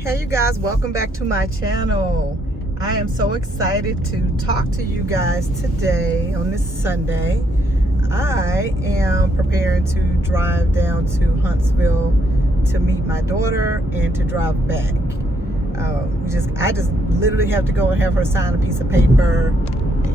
Hey you guys, welcome back to my channel. I am so excited to talk to you guys today on this Sunday. I am preparing to drive down to Huntsville to meet my daughter and to drive back. I just literally have to go and have her sign a piece of paper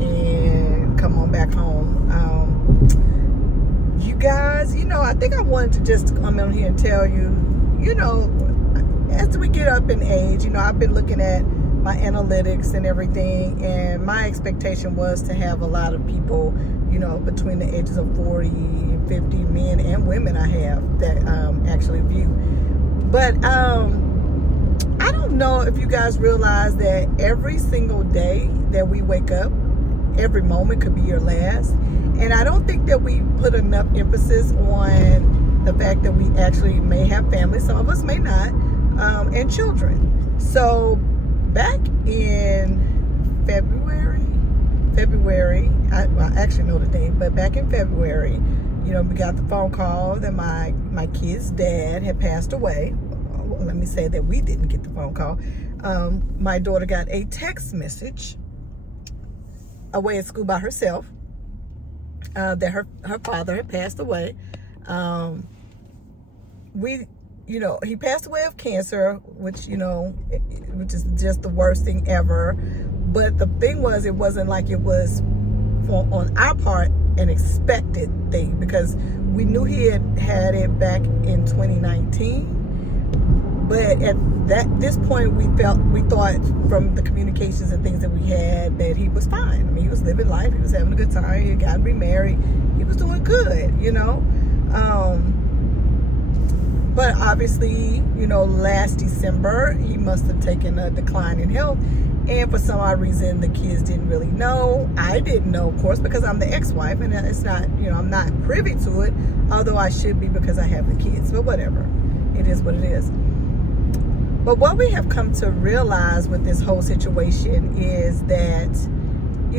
and come on back home. You guys, I think I wanted to just come in here and tell you, as we get up in age, I've been looking at my analytics and everything, and my expectation was to have a lot of people, between the ages of 40 and 50, men and women I have that actually view. But I don't know if you guys realize that every single day that we wake up, every moment could be your last. And I don't think that we put enough emphasis on the fact that we actually may have families. Some of us may not. And children. So back in February, I actually know the date, but back in February, we got the phone call that my kid's dad had passed away. Well, let me say that we didn't get the phone call. My daughter got a text message away at school by herself that her father had passed away. He passed away of cancer, which is just the worst thing ever. But the thing was, it wasn't like it was on our part an expected thing, because we knew he had it back in 2019. But at this point, we thought from the communications and things that we had that he was fine. I mean, he was living life. He was having a good time. He got remarried. He was doing good, But obviously, last December, he must have taken a decline in health. And for some odd reason, the kids didn't really know. I didn't know, of course, because I'm the ex-wife. And it's not, I'm not privy to it. Although I should be, because I have the kids. But whatever. It is what it is. But what we have come to realize with this whole situation is that,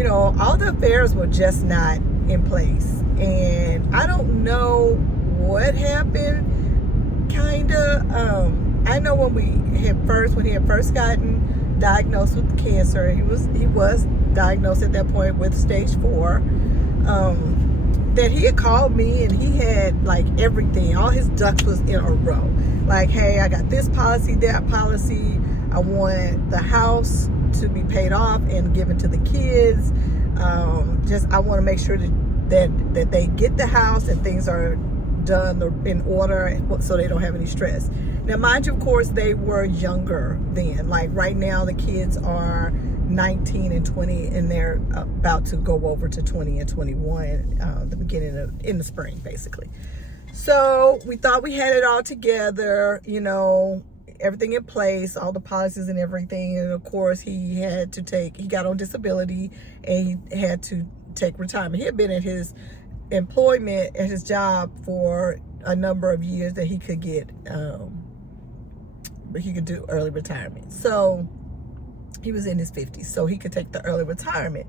all the affairs were just not in place. And I don't know what happened. I know when he had first gotten diagnosed with cancer, he was diagnosed at that point with stage 4. That he had called me and he had like everything, all his ducks was in a row. Like, hey, I got this policy, that policy. I want the house to be paid off and given to the kids. I want to make sure that they get the house and things are done in order so they don't have any stress. Now, mind you, of course, they were younger then. Like right now, the kids are 19 and 20, and they're about to go over to 20 and 21 in the spring, basically. So we thought we had it all together, everything in place, all the policies and everything. And of course, he got on disability and he had to take retirement. He had been at his employment at his job for a number of years that he could get he could do early retirement. So he was in his 50s, so he could take the early retirement.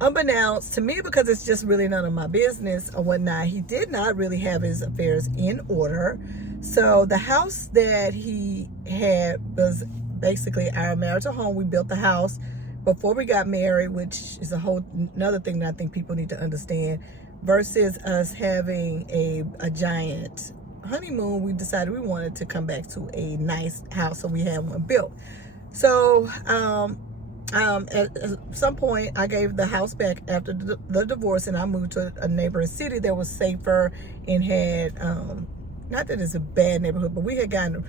Unbeknownst to me, because it's just really none of my business or whatnot, he did not really have his affairs in order. So the house that he had was basically our marital home. We built the house before we got married, which is a whole another thing that I think people need to understand. Versus us having a giant honeymoon, we decided we wanted to come back to a nice house, so we had one built. So at some point, I gave the house back after the divorce, and I moved to a neighboring city that was safer and had not that it's a bad neighborhood, but we had gotten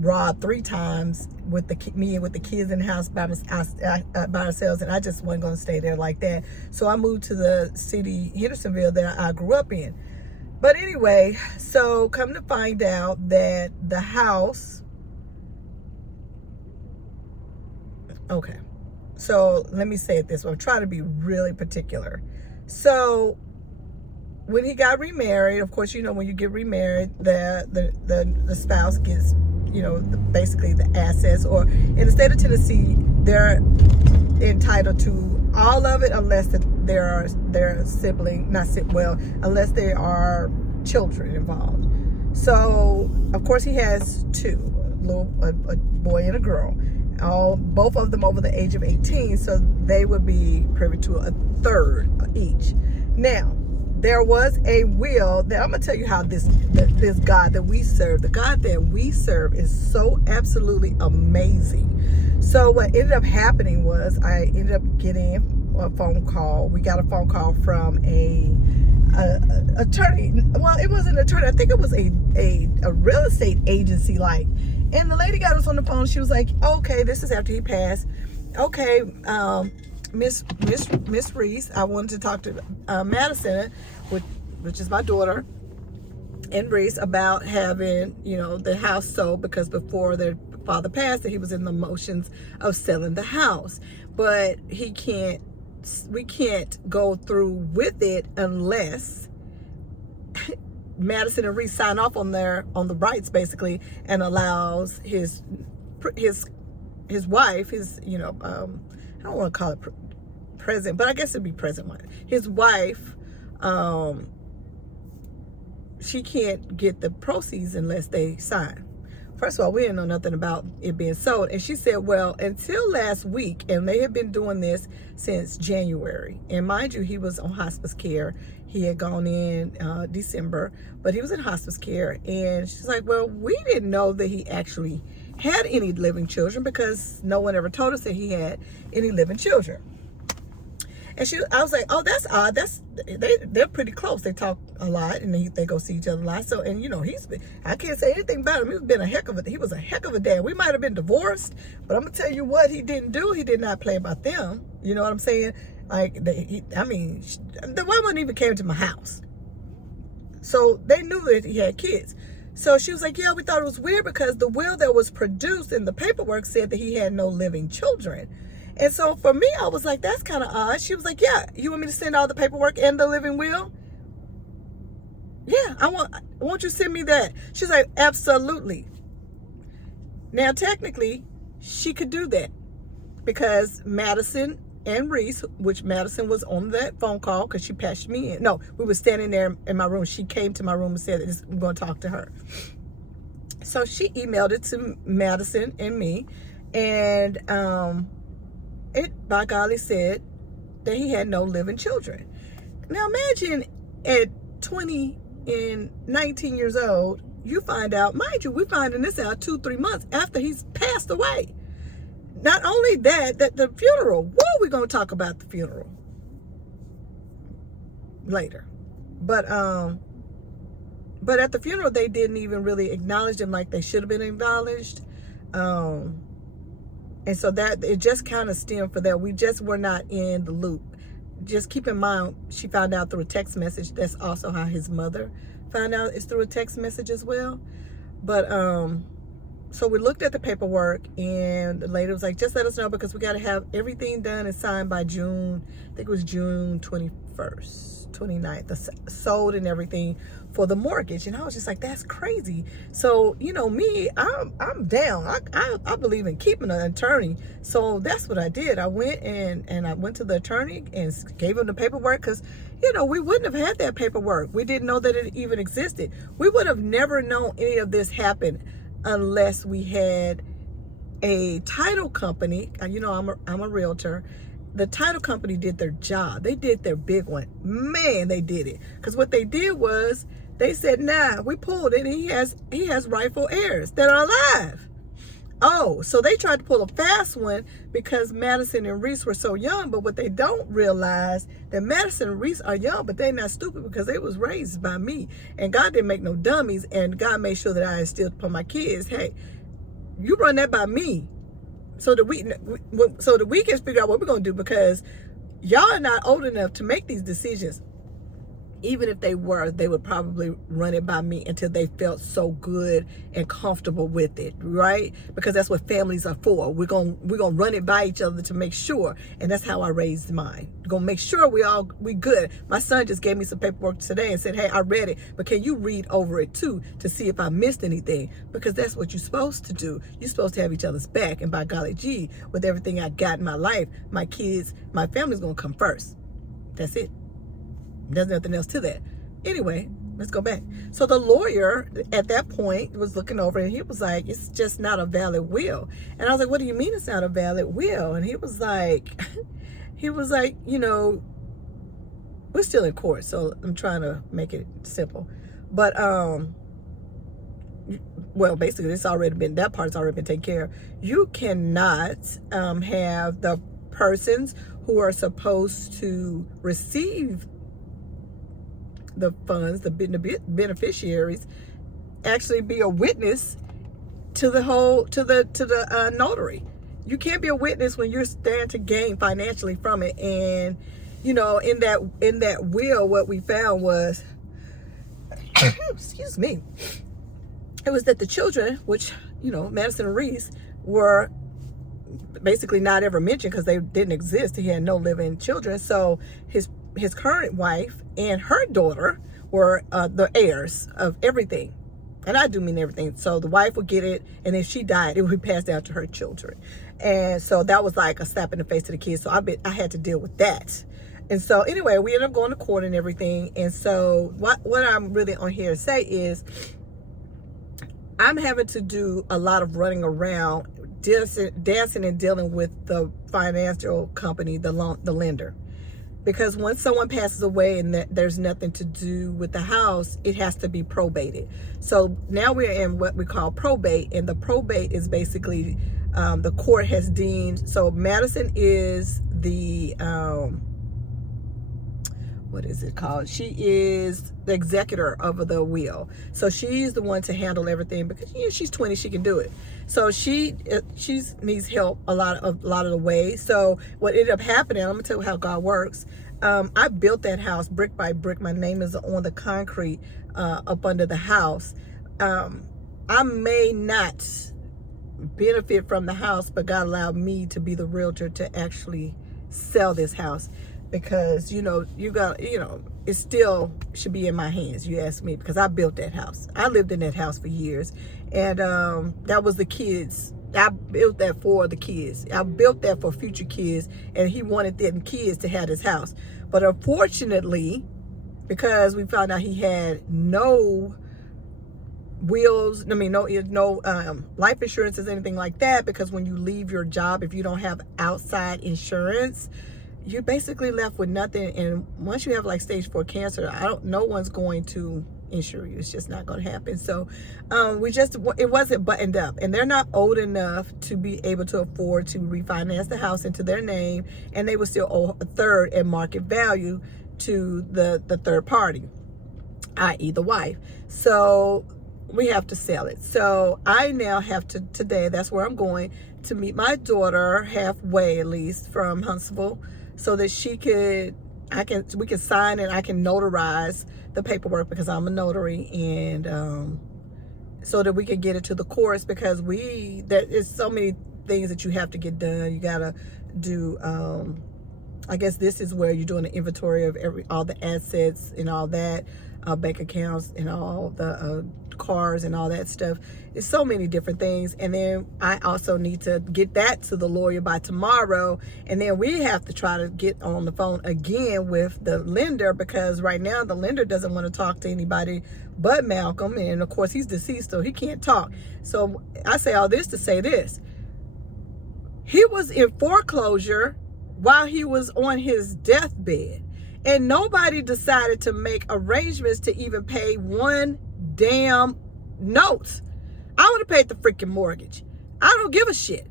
robbed 3 times with the kids in the house by ourselves, and I just wasn't going to stay there like that. So I moved to the city, Hendersonville, that I grew up in. But anyway, so come to find out that the house, okay, so let me say it this way. I'm trying to be really particular. So when he got remarried, of course, when you get remarried, the spouse gets basically the assets, or in the state of Tennessee, they're entitled to all of it unless their sibling, unless there are children involved. So of course he has 2. a boy and a girl, both of them over the age of 18, so they would be privy to a third each. Now, there was a will that I'm gonna tell you how this God that we serve, the God that we serve, is so absolutely amazing. So what ended up happening was I ended up getting a phone call. We got a phone call from a attorney. Well, it wasn't an attorney. I think it was a real estate agency, like. And the lady got us on the phone. She was like, "Okay, this is after he passed. Okay, Miss Reese, I wanted to talk to Madison, which is my daughter, and Reese, about having, the house sold, because before their father passed, he was in the motions of selling the house, but we can't go through with it unless Madison and Reese sign off on the rights, basically, and allows his wife, I don't want to call it present, but I guess it'd be present one. His wife, she can't get the proceeds unless they sign. First of all, we didn't know nothing about it being sold. And she said, well, until last week, and they have been doing this since January. And mind you, he was on hospice care. He had gone in December, but he was in hospice care. And she's like, well, we didn't know that he actually had any living children, because no one ever told us that he had any living children. And I was like, oh, that's odd. They're pretty close. They talk a lot, and they go see each other a lot. So, and I can't say anything about him. He was a heck of a dad. We might have been divorced, but I'm gonna tell you what he didn't do. He did not play about them. You know what I'm saying? Like, the woman even came to my house, so they knew that he had kids. So she was like, yeah, we thought it was weird because the will that was produced in the paperwork said that he had no living children. And so for me, I was like, that's kind of odd. She was like, yeah, you want me to send all the paperwork and the living will? Yeah, I want you to send me that. She's like, absolutely. Now, technically, she could do that because Madison and Reese, which Madison was on that phone call because she patched me in. No, we were standing there in my room. She came to my room and said, I'm going to talk to her. So she emailed it to Madison and me, and it, by golly, said that he had no living children. Now imagine at 20 and 19 years old, you find out, mind you, we're finding this out 2-3 months after he's passed away. Not only that the funeral, we're going to talk about the funeral later. But at the funeral, they didn't even really acknowledge him like they should have been acknowledged. And so that it just kind of stemmed for that. We just were not in the loop. Just keep in mind, she found out through a text message. That's also how his mother found out, is through a text message as well. But so we looked at the paperwork, and the lady was like, just let us know, because we got to have everything done and signed by June. I think it was June 21st, 29th, sold and everything for the mortgage. And I was just like, that's crazy. So, me, I'm down. I believe in keeping an attorney. So that's what I did. I went and I went to the attorney and gave him the paperwork, because, we wouldn't have had that paperwork. We didn't know that it even existed. We would have never known any of this happened unless we had a title company. I'm a realtor. The title company did their job. They did their big one. Man, they did it. Because what they did was they said, nah, we pulled it, and he has rightful heirs that are alive. Oh, so they tried to pull a fast one because Madison and Reese were so young. But what they don't realize, that Madison and Reese are young, but they're not stupid, because they was raised by me. And God didn't make no dummies. And God made sure that I instilled upon my kids, hey, you run that by me, so that we can figure out what we're going to do, because y'all are not old enough to make these decisions. Even if they were, they would probably run it by me until they felt so good and comfortable with it, right? Because that's what families are for. We're gonna run it by each other to make sure, and that's how I raised mine. Gonna make sure we good. My son just gave me some paperwork today and said, hey, I read it, but can you read over it too to see if I missed anything? Because that's what you're supposed to do. You're supposed to have each other's back. And by golly gee, with everything I got in my life, my kids, my family's gonna come first. That's it. There's nothing else to that. Anyway, let's go back. So the lawyer at that point was looking over and he was like, it's just not a valid will. And I was like, what do you mean it's not a valid will? And he was like, you know, we're still in court, so I'm trying to make it simple. But well, basically that part's already been taken care of. You cannot have the persons who are supposed to receive the funds, the beneficiaries, actually be a witness to the notary. You can't be a witness when you're stand to gain financially from it. And you know, in that will, what we found was excuse me, it was that the children, which, you know, Madison and Reese, were basically not ever mentioned because they didn't exist. He had no living children. So his current wife and her daughter were the heirs of everything. And I do mean everything. So the wife would get it, and if she died, it would be passed down to her children. And so that was like a slap in the face to the kids. So I had to deal with that. And so anyway, we ended up going to court and everything. And so what I'm really on here to say is I'm having to do a lot of running around, dancing and dealing with the financial company, the lender. Because once someone passes away and there's nothing to do with the house, it has to be probated. So now we're in what we call probate, and the probate is basically the court has deemed. So Madison is the what is it called? She is the executor of the will. So she's the one to handle everything because, you know, she's 20, she can do it. So she needs help a lot of the way. So what ended up happening, I'm gonna tell you how God works. I built that house brick by brick. My name is on the concrete up under the house. I may not benefit from the house, but God allowed me to be the realtor to actually sell this house. Because, you know, it still should be in my hands, you ask me, because I built that house. I lived in that house for years. And that was the kids. I built that for the kids. I built that for future kids. And he wanted them kids to have this house. But unfortunately, because we found out he had no wills, no life insurances, anything like that, because when you leave your job, if you don't have outside insurance, you're basically left with nothing. And once you have like stage 4 cancer, no one's going to insure you. It's just not going to happen. So it wasn't buttoned up, and they're not old enough to be able to afford to refinance the house into their name, and they would still owe a third at market value to the third party, i.e. the wife. So we have to sell it. So I now have to today, that's where I'm going to meet my daughter halfway, at least, from Huntsville, so that we can sign and I can notarize the paperwork, because I'm a notary, and so that we can get it to the courts, because there is so many things that you have to get done. You gotta do I guess this is where you're doing an inventory of all the assets and all that, bank accounts and all the cars and all that stuff. It's so many different things. And then I also need to get that to the lawyer by tomorrow. And then we have to try to get on the phone again with the lender, because right now the lender doesn't want to talk to anybody but Malcolm. And of course he's deceased, so he can't talk. So I say all this to say this. He was in foreclosure while he was on his deathbed, and nobody decided to make arrangements to even pay one damn note. I would have paid the freaking mortgage. I don't give a shit.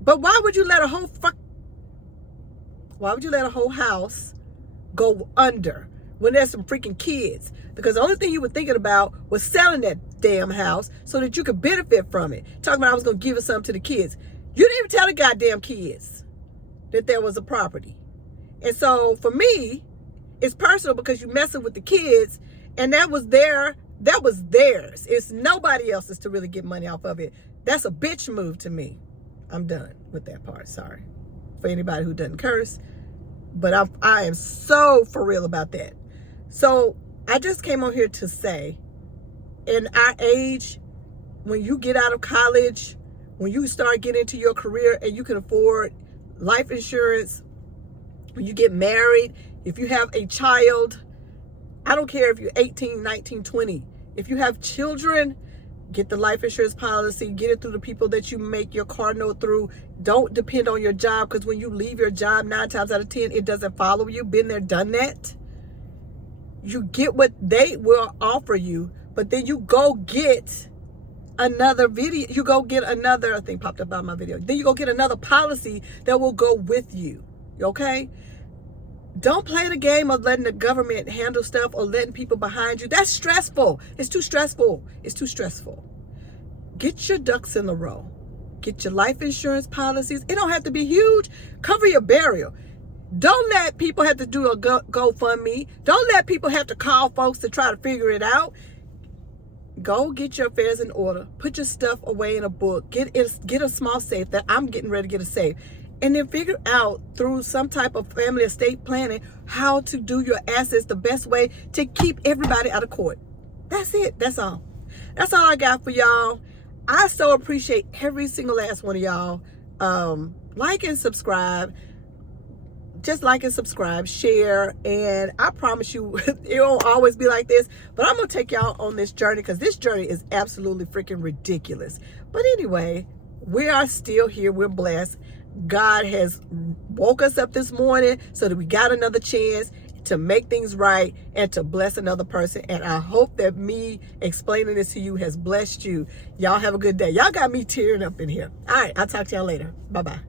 But why would you let a whole house go under when there's some freaking kids? Because the only thing you were thinking about was selling that damn house so that you could benefit from it. Talking about I was going to give it something to the kids. You didn't even tell the goddamn kids that there was a property. And so for me, it's personal, because you're messing with the kids, and that was theirs. It's nobody else's to really get money off of it. That's a bitch move to me. I'm done with that part. Sorry for anybody who doesn't curse, but I am so for real about that. So I just came on here to say, in our age, when you get out of college, when you start getting into your career and you can afford life insurance, when you get married, if you have a child, I don't care if you're 18, 19, 20. If you have children, get the life insurance policy. Get it through the people that you make your car note through. Don't depend on your job, because when you leave your job, 9 times out of 10, it doesn't follow you. Been there, done that. You get what they will offer you, but then you go get another video. You go get another, I think popped up on my video. Then you go get another policy that will go with you. Okay? Don't play the game of letting the government handle stuff or letting people behind you. That's stressful. It's too stressful. It's too stressful. Get your ducks in a row. Get your life insurance policies. It don't have to be huge. Cover your burial. Don't let people have to do a GoFundMe. Don't let people have to call folks to try to figure it out. Go get your affairs in order. Put your stuff away in a book. Get a small safe. That I'm getting ready to get a safe. And then figure out through some type of family estate planning how to do your assets the best way to keep everybody out of court. That's it. That's all. That's all I got for y'all. I so appreciate every single last one of y'all. Like and subscribe. Just like and subscribe, share, and I promise you, it won't always be like this, but I'm going to take y'all on this journey, because this journey is absolutely freaking ridiculous. But anyway, we are still here. We're blessed. God has woke us up this morning so that we got another chance to make things right and to bless another person. And I hope that me explaining this to you has blessed you. Y'all have a good day. Y'all got me tearing up in here. All right, I'll talk to y'all later. Bye-bye.